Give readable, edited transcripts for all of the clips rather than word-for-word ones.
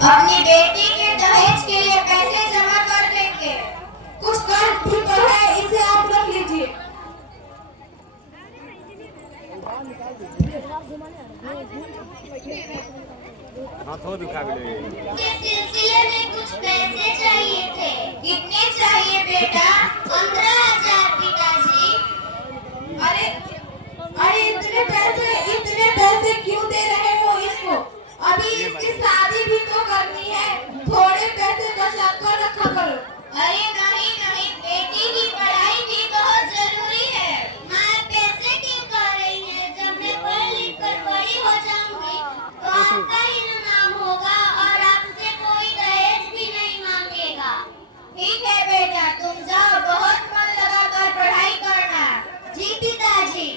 अपनी बेटी के दहेज के लिए पैसे जमा कर देंगे। कुछ कार्ड भी तो है, इसे आप रख लीजिए। सिलसिले में कुछ पैसे चाहिए थे। कितने चाहिए बेटा? 15,000 पिताजी। अरे अरे इतने पैसे क्यों दे रहे हो इसको? अभी इसकी शादी भी तो करनी है, थोड़े पैसे बचा कर रखा करो। अरे नहीं नहीं, बेटी की पढ़ाई भी बहुत जरूरी है। माँ पैसे क्यों कर रही है? जब मैं पढ़ लिख कर बड़ी हो जाऊंगी तो आपका ही नाम होगा और आपसे कोई दहेज भी नहीं मांगेगा। ठीक है बेटा, तुम जाओ, बहुत मन लगाकर पढ़ाई करना। जी पिताजी।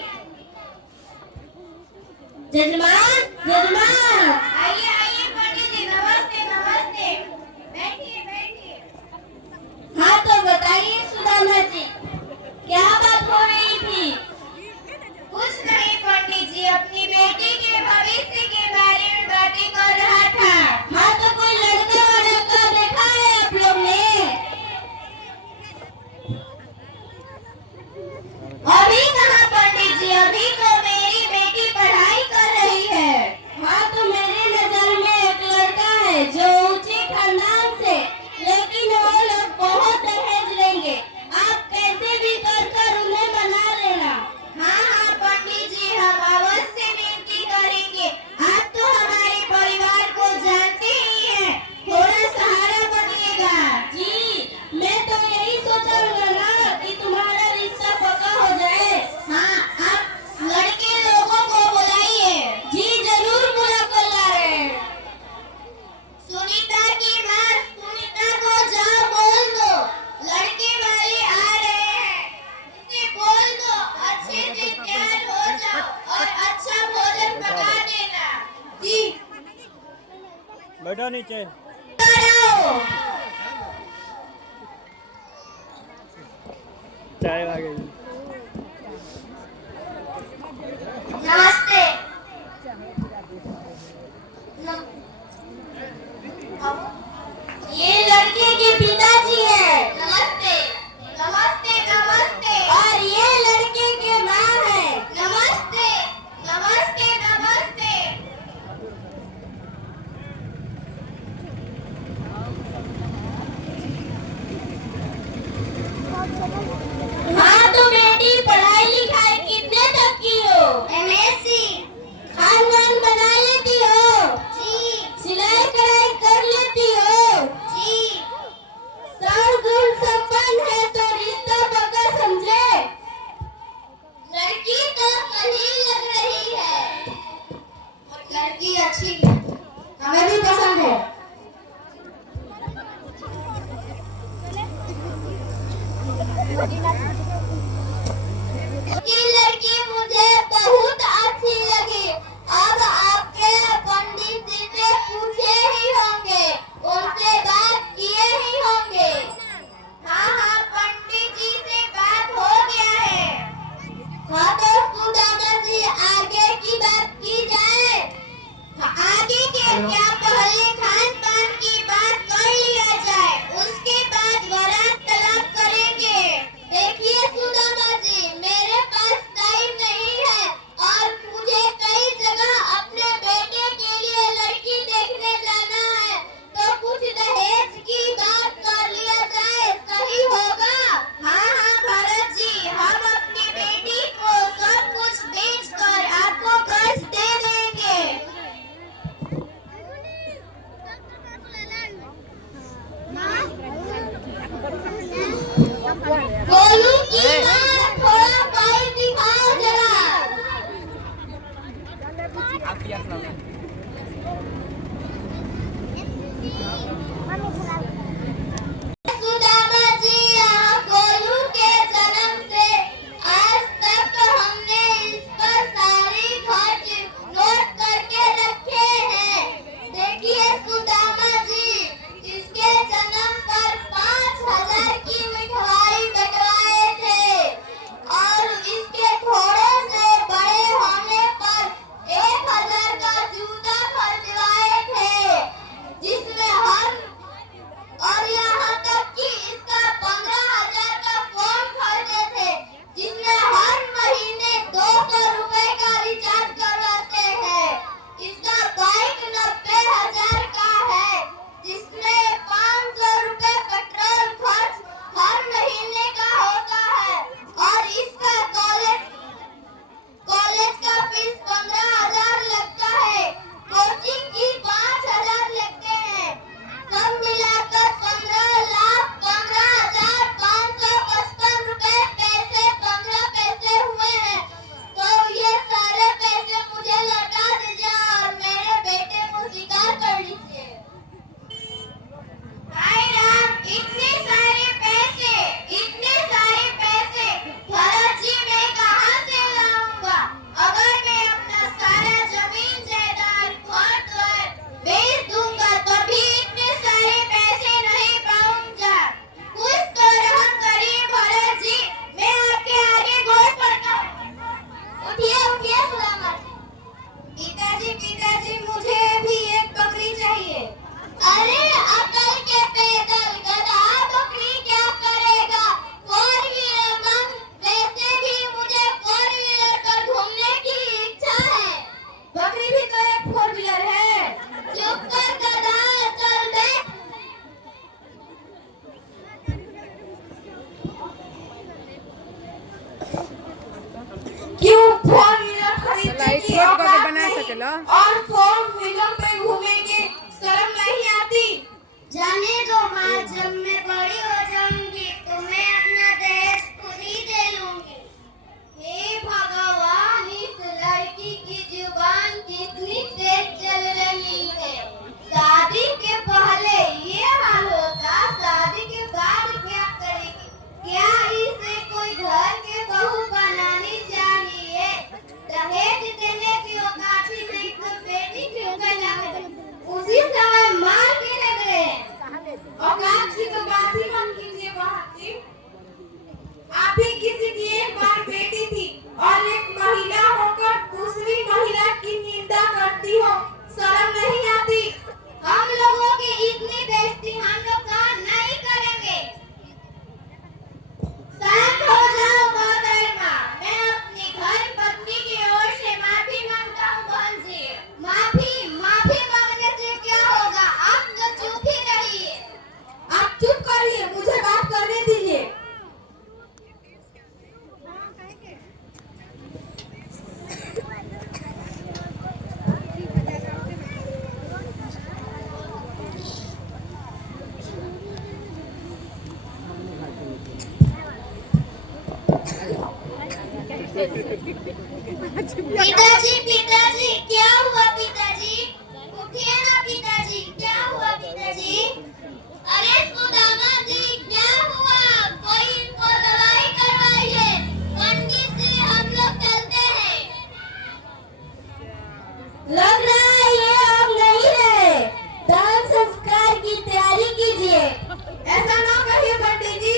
जजमान, जजमान। आइए आइए पंडित जी, नमस्ते नमस्ते। बैठिए बैठिए। हाँ तो बताइए सुदामा जी, क्या बात हो रही थी? कुछ नहीं पंडित जी, अपनी बेटी के भविष्य के बारे में बातें कर रहा था। हाँ तो कोई लड़का वड़का देखा है आप लोग ने? अभी कहाँ पंडित जी, अभी तो मेरी बेटी पढ़ाई कर रही है। हाँ तो मेरी नजर में एक लड़का है जो ऊंचे खानदान से, लेकिन वो लोग बहुत दहेज लेंगे। आप कैसे भी कर उन्हें बना लेना। हाँ हाँ पंडित जी, हम अवश्य विनती करेंगे। आप तो हमारे परिवार को जानते ही हैं, थोड़ा सहारा बनिएगा। जी, मैं तो यही सोचा ना कि तुम्हारा रिश्ता पक्का हो जाए। हाँ, आप लड़के लोगों को बुलाइए। जी जरूर बुला कर ला रहे हैं। सुनीता की माँ, सुनीता को जाओ बोल दो, लड़के वाले आ रहे हैं। उसे बोल दो अच्छे से तैयार हो जाओ और अच्छा भोजन पका देना। जी बैठो नीचे। कराओ। चाय आ गई। नमस्ते। ये लड़के के पिताजी हैं। नमस्ते नमस्ते नमस्ते। और ये लड़के के माँ है। नमस्ते नमस्ते नमस्ते। हाँ तो बेटी पढ़ाई लिखाई कितने तक की हो? MSc। खानदान बना लेती हो? जी सिलाई कढ़ाई कर लेती हो? जी। सर्वगुण संपन्न है तो रिश्ता पक्का समझे। लड़की तो सही लग रही है। लड़की अच्छी, हमें भी पसंद है। ये लड़की मुझे बहुत अच्छी लगी। अब आपके पंडित जी से पूछे ही होंगे, उनसे बात किए ही होंगे। हाँ हाँ पंडित जी से बात हो गया है। हाँ तो सुदामा जी, आगे की बात की जाए। आगे के क्या, पहले खान पान की बात कर लिया जाए, उसके बाद बारात तलब करेंगे। देखिए सुदामा जी, मेरे पास टाइम नहीं है और मुझे कई जगह अपने बेटे के लिए लड़की देखने जाना है, तो कुछ दहेज की बात कर लिया जाए, सही होगा? हाँ हाँ भरत जी, हम अपनी बेटी को सब कुछ बेचकर आपको कर्ज दे देंगे। गोलू की माँ, थोड़ा फाइल दिखाओ जरा। सुदामा जी, यहाँ गोलू के जन्म से आज तक हमने इस पर सारी खर्च नोट करके रखे हैं। देखिए सुदामा जी, इसके जन्म पर 5,000 की मिठाई बंटवाए थे और इसके थोड़े से बड़े होने पर 1,000 का जूता खरीदवाए थे, जिसमें महिला और फोर व्हीलर पे घूमेंगे, शर्म नहीं आती? जाने दो माँ, जब मैं बड़ी हो जाऊंगी तो मैं अपना दहेज खुद ही दे लूंगी। हे भगवान, इस लड़की की जुबान कितनी तेज चल रही है। शादी के पहले ये हाल होता, शादी के बाद क्या करेगी? क्या इसे कोई घर के बहू बनानी चाहिए? दहेज देने की औकात ही नहीं तो बेटी क्यों कहलाए? उसी समय मार के रख रहे हैं। औकात की तो बात ही मत कीजिए बहन जी। आप ही किसी की एक बार बेटी थी और एक महिला होकर दूसरी महिला की निंदा करती हो, शर्म नहीं आती? हम लोगों की इतनी बेइज्जती हम लोग सहन नहीं करेंगे। शांत हो जाओ मोहतरमा, मैं अपनी घर पत्नी की ओर से माफी मांगता हूँ। बहन जी, माफी मांगने से क्या होगा? आप तो चुप ही रहिए। आप चुप करिए, मुझे बात करने दीजिए। पिताजी, क्या हुआ पिताजी? उठिए ना पिताजी, क्या हुआ पिताजी? अरे सुदामा जी, क्या हुआ? कोई इनको दवाई करवाइए। पंडित जी, हम लोग चलते हैं। लग रहा है ये अब नहीं रहे, दान संस्कार की तैयारी कीजिए। ऐसा ना कहिए पंडित जी।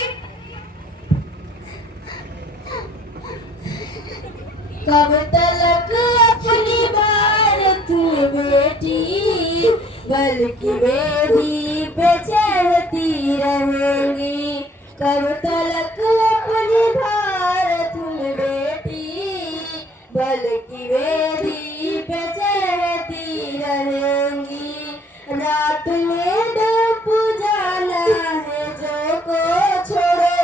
कब तलक अपनी भारत बेटी, बल्कि बेटी पे चढ़ती रहेंगी। कब तलक अपनी भारत बेटी, बल्कि बेटी पे चढ़ती रहेंगी। रात में धूप जाना है जो को छोड़ो,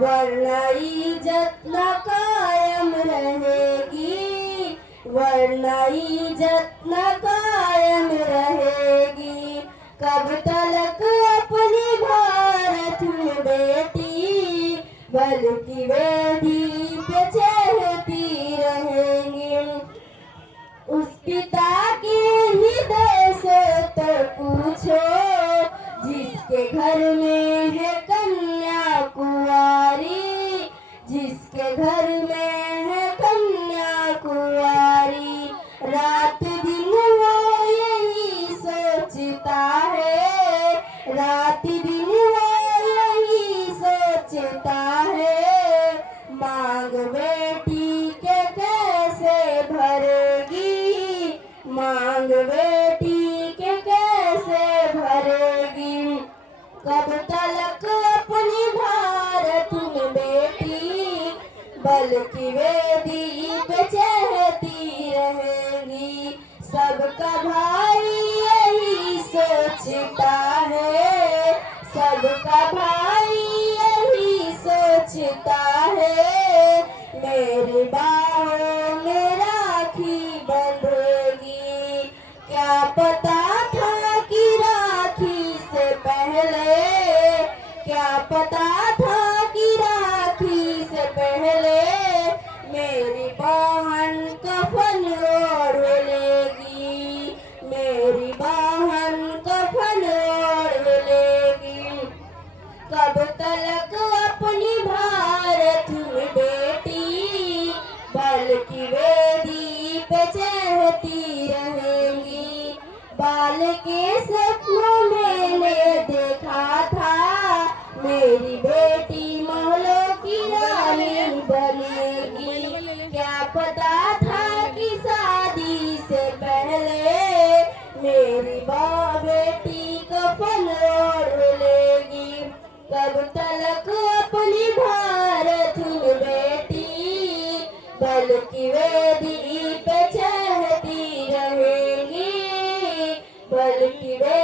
वरना इज्जत न कायम रहेगी, वरना इज्जत न कायम रहेगी। कब तलक अपनी भारत में बेटी, बल्कि बेटी पे चढ़ती रहेंगी। उस पिता के हृदय से तो पूछो, जिसके घर में है कन्या कुंवारी, जिसके घर में है कन्या कुंवारी। रात दिन वो यही सोचता है, रात दिन वो यही सोचता है। मांग बेटी के कैसे भरेगी, मांग बेटी के कैसे भरेगी। कब तलक अपनी भारत में बेटी, बल्कि वेदी पे चढ़ती रहेगी। सबका भाई यही सोचता है, सबका भाई यही सोचता है। मेरी बाहों में राखी बंधेगी, क्या पता था कि राखी से पहले, क्या पता था कि राखी से पहले मेरी बहन कफन ओढ़ लेगी, मेरी बहन कफन ओढ़ लेगी। कब तलक अपनी भारत में बेटी, बल्कि वेदी पे चढ़ती रहेंगी। बाल के सपनों मैंने देखा था, मेरी बेटी महलों की रानी बनेगी। क्या पता था कि शादी से पहले मेरी बेटी कफन ओढ़ लेगी। कब तलक अपनी भारत में बेटी, बल्कि वेदी पे चढ़ती रहेगी, बल्कि वे